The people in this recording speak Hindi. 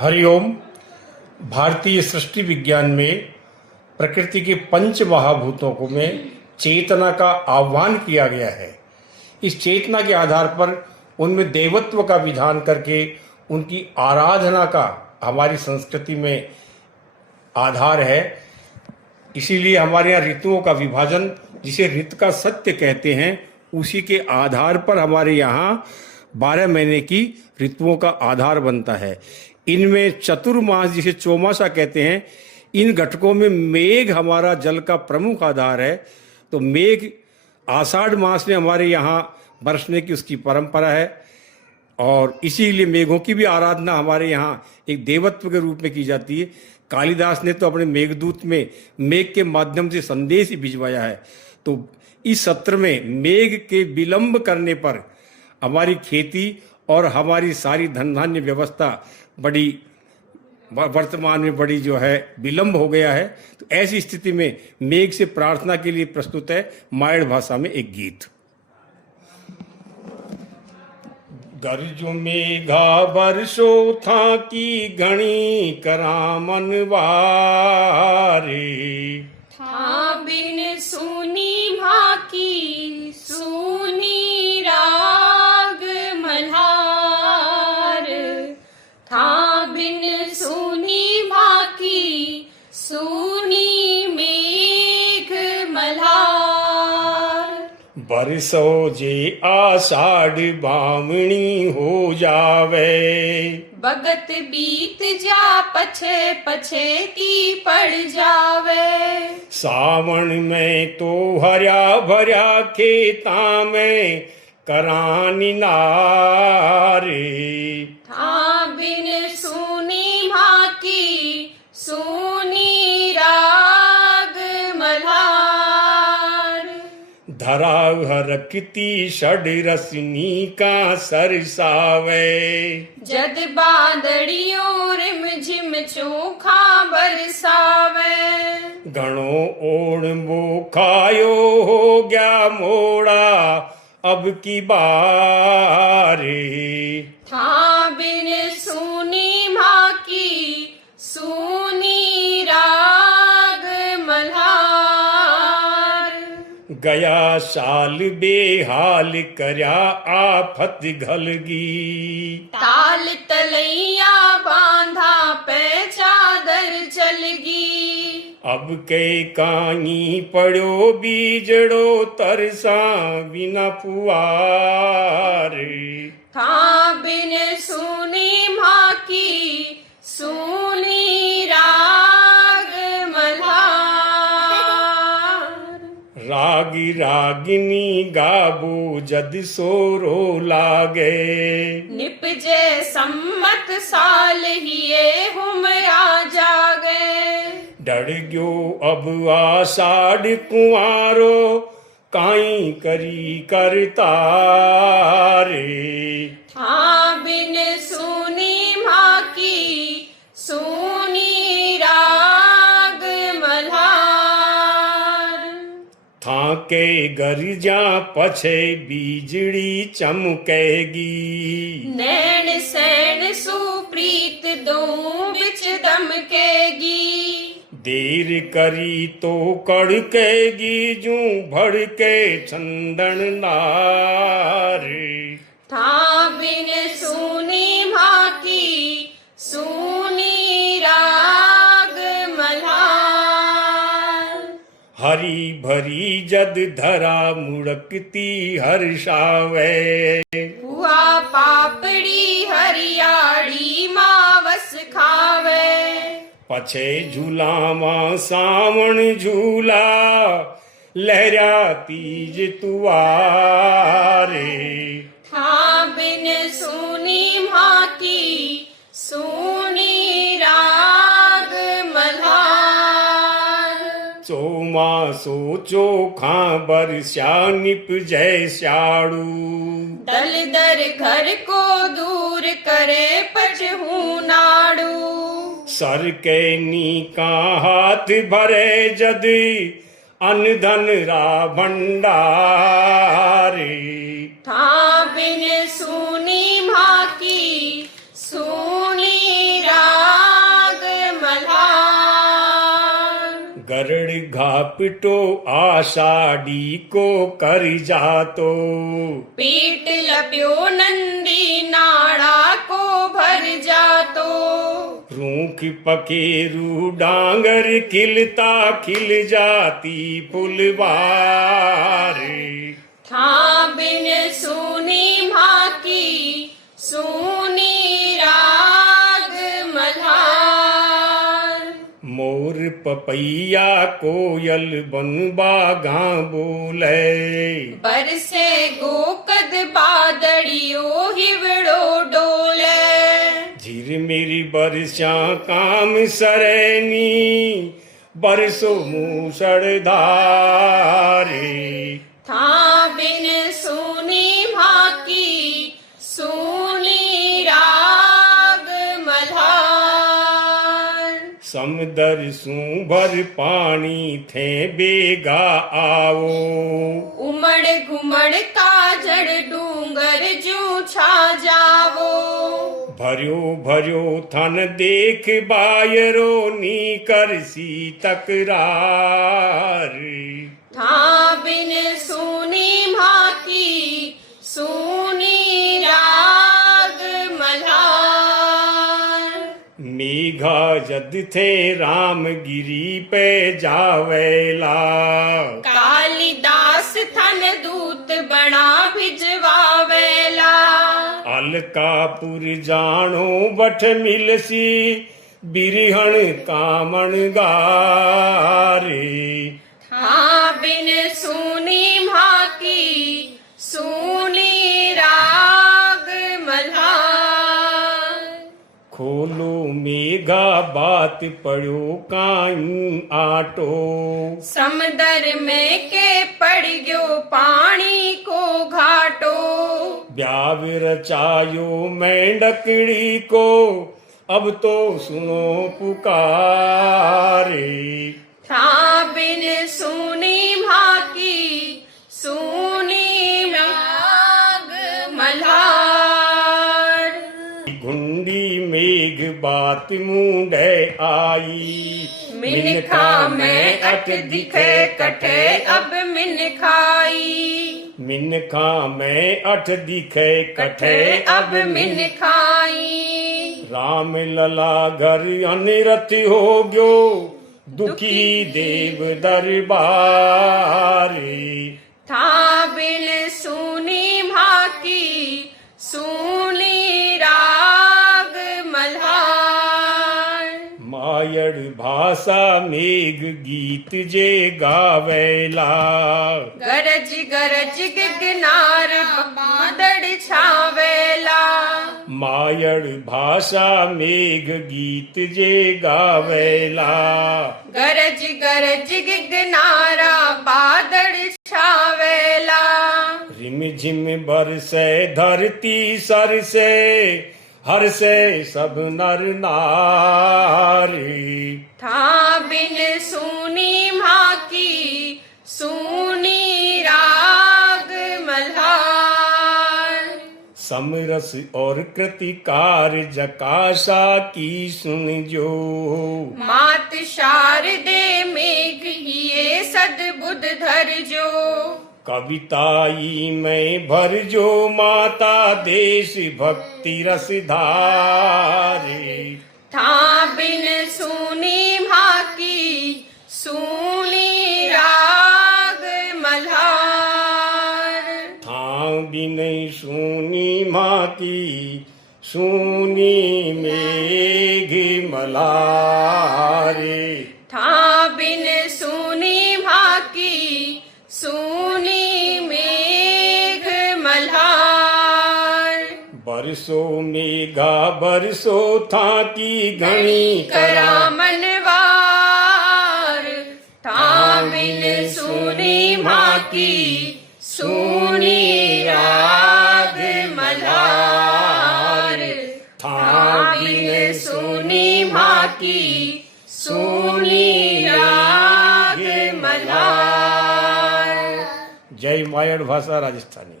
हरिओम। भारतीय सृष्टि विज्ञान में प्रकृति के पंच महाभूतों को में चेतना का आह्वान किया गया है। इस चेतना के आधार पर उनमें देवत्व का विधान करके उनकी आराधना का हमारी संस्कृति में आधार है। इसीलिए हमारे यहाँ ऋतुओं का विभाजन, जिसे ऋतु का सत्य कहते हैं, उसी के आधार पर हमारे यहाँ 12 महीने की ऋतुओं का आधार बनता है। इनमें चतुर्मास, जिसे चौमासा कहते हैं, इन घटकों में मेघ हमारा जल का प्रमुख आधार है। तो मेघ आषाढ़ मास में हमारे यहाँ बरसने की उसकी परंपरा है और इसीलिए मेघों की भी आराधना हमारे यहाँ एक देवत्व के रूप में की जाती है। कालिदास ने तो अपने मेघदूत में मेघ के माध्यम से संदेश ही भिजवाया है। तो इस सत्र में मेघ के विलंब करने पर हमारी खेती और हमारी सारी धन धान्य व्यवस्था बड़ी वर्तमान में बड़ी जो है विलंब हो गया है। तो ऐसी स्थिति में मेघ से प्रार्थना के लिए प्रस्तुत है मायड़ भाषा में एक गीत। गरजो मेघा बरसो था की घणी करामन वारे, था बिन सुनी भाकी सुनी राग मल्हार, था बिन सुनी भाकी सुनी मेघ मल्हार। बरसो जे आषाढ़ बामणी हो जावे, भगत बीत जा पछे पछेती पड़ जावे। सावन में तो हर्या भर्या खेता में करानी नारे, था बिन सुनी भाकी सुनी राग मल्हार। धरा हरकती षड रसनी का सरसावे, जद बादड़ियों रिम झिम चोखा बरसावे। घणो ओढ़बो खायो हो गया मोड़ा अब की बारी, था बिन सुनी भाकी सुनी राग मल्हार। गया साल बेहाल करया आफत घलगी, ताल तलैया बांधा पे चादर चलगी। अब के कानी पड़ो बीजड़ो तरसा बिना फुआरे, था बिन सुनी भाकी सुनी राग मल्हार। रागी रागिनी गाबो जद सोरो लागे, निपजे सम्मत साल हिये हुमरा जागे। डर गयो अब आषाढ़ कुंवारो काई करी करतारे, था बिन सुनी भाकी सुनी राग मल्हार। था के गरिजा पछे बीजड़ी चमकेगी, नैन सैन सुप्रीत दो बिच दमकेगी। देर करी तो कड़केगी जू भड़के चंदन नारे, था बिन सुनी भाकी सुनी राग मल्हार। हरी भरी जद धरा मुड़कती हर्षावे, हुआ पापड़ी हरियाड़ी मावस खावे। पछे झूलावा सावण झूला लहरा तीज तुआरे, था बिन सुनी भाकी सुनी राग मल्हार। चौमासो चोखा बरसा निप जय स्याड़ू, दल दर घर को दूर करे पचहू नाड़ू। सर के नीका हाथ भरे जद अन धन रा भंडारे, था बिन सुनी भाकी सुनी राग गरड़ घापिटो आषाढ़ी को कर जातो, पीट लप्यो नंदी नाड़ा को भर जातो, रूख पकेरू डांगर खिलता खिल जाती फुलवारी, था बिन सुनी माँ की सुनी राग मल्हार, मोर पपैया कोयल बन बागा बोले, बरसे गोकद बादड़ियो हिवड़ो डोले, झिरमिर बरसा काम सरैनी बरसो मूसड़धारे, था बिन सुनी माँ की सुनी राग मल्हार, समदर भर पानी थे बेगा आओ, उमड़ घुमड़ काजड़ डूंगर जू छा जावो, भर्यो भर्यो थन देख बायरो नी करसी तकरार, था बिन सुनी माँ की सुनी राग मल्हार, मेघा जद थे रामगिरी पे जावेला, कालिदास थन दूत बना भिजवावेला, अलकापुर जानो बठ मिलसी बिरहण कामण गारे, हाँ बिन सुनी माँ की सुनी राग मल्हार, खोलो मेघा बात पड़ो काई आटो, समंदर में के पड़ गयो पानी को घाटो, ब्याव रचायो मेंढकड़ी को अब तो सुनो पुकारे, था बिन सुनी माँ की सुनी राग मल्हार, घुंडी मेघ बात मुंडे आई, मिनखा में अट दिखे कटे अब मिनखाई, मिनखा में अठ दिखे कटे अब मिनखाई, राम लला घर अनिरथ हो गयो दुखी देव दरबारी, था बिन सुनी माँ की सुनी राग मल्हार, मायड़ भाषा मेघ गीत जे गावेला, गरज गरज गिगनार बादड़ छावेला, मायड़ भाषा मेघ गीत जे गावेला, गरज गरज गिगनारा बादड़ छावेला, रिम झिम बरसे धरती सर से हर से सब नर नारी, था बिन सुनी माँ की सुनी राग मल्हार, समरस और कृतिकार जकाशा की सुन जो, मात शारदे मेघ हिये सदबुद धर जो, कविताई में भर जो माता देश भक्ति रस धारे, था बिन सुनी माँ की सुनी राग मल्हार, था बिन सुनी माँ की सुनी मेघ मलारे, था बिन सुनी माँ की सुनी मेघ मल्हार, बरसो मेघा बरसो था की घनी करा मनवार, था बिन सुनी माँ की सुनी राग मल्हार, था बिन सुनी माँ की सुनी राग मल्हार। जय मायड़ भाषा राजस्थानी।